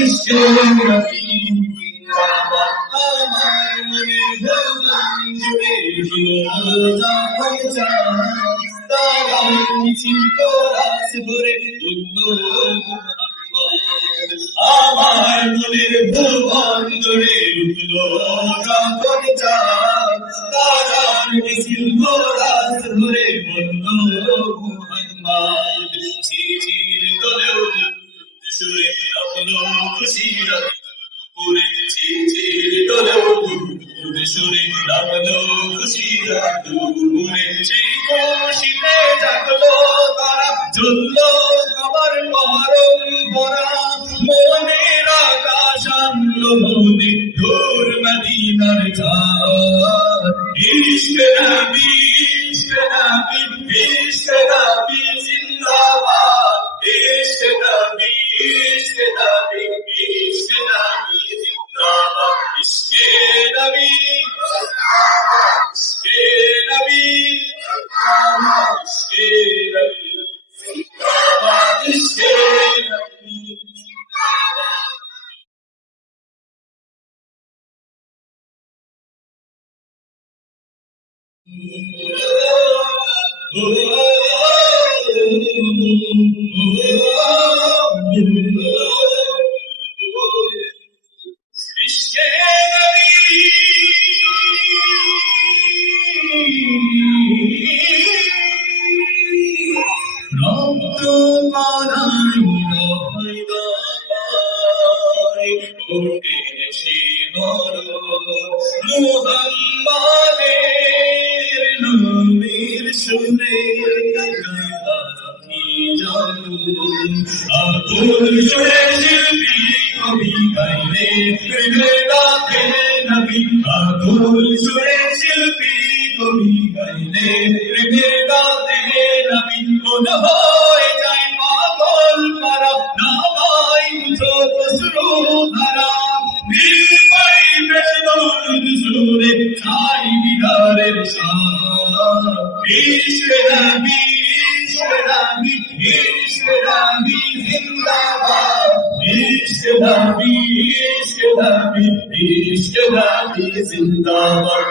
ইশকে নবী জিন্দাবাদ আমার মনের ধড়কন জুড়ে দিল যখন চাঁদ তারার মিছিল কোরাস ভরে উঠলো আমার মনের ভুবন জুড়ে উঠলো যখন চাঁদ তারার মিছিল কোরাস ভরে বললো মুহাম্মদ ঝিঝির দোলেও সুরে আপনো খুশির পুরে ঝিঝির দোলেও সুরে আপনো খুশির পুরে সেই খুশিতে জাগলো তারা জ্বললো আমার মহরম ভরা মনের আকাশ আনলো মনে দূর মদিনার চাঁদ ইশকে নবী ইশকে নবী ইশকে নবী জিন্দাবাদ ইশকে নবী ইশকে নবী ইশকে নবী জিন্দাবাদ ইশকে নবী ইশকে নবী ইশকে নবী জিন্দাবাদ ইশকে নবী রক্ত মালাই ওঠে শিহর মুহাম্মাদের নূরের সুরে আকুল সুরে শিল্পী কবি গাইলে গাতে নবী আকুল সুরে শিল্পী কবি গাইলে গাতে নবী মন হয়ে যায় পাগল করা নামাই মুঝো খুশরু ধারা দিল পাই বেদরদ সুরে ছাই দিদারের শান ইশকে নবী ইশকে নবী ইশকে নবী জিন্দাবাদ ইশকে নবী ইশকে নবী ইশকে নবী জিন্দাবাদ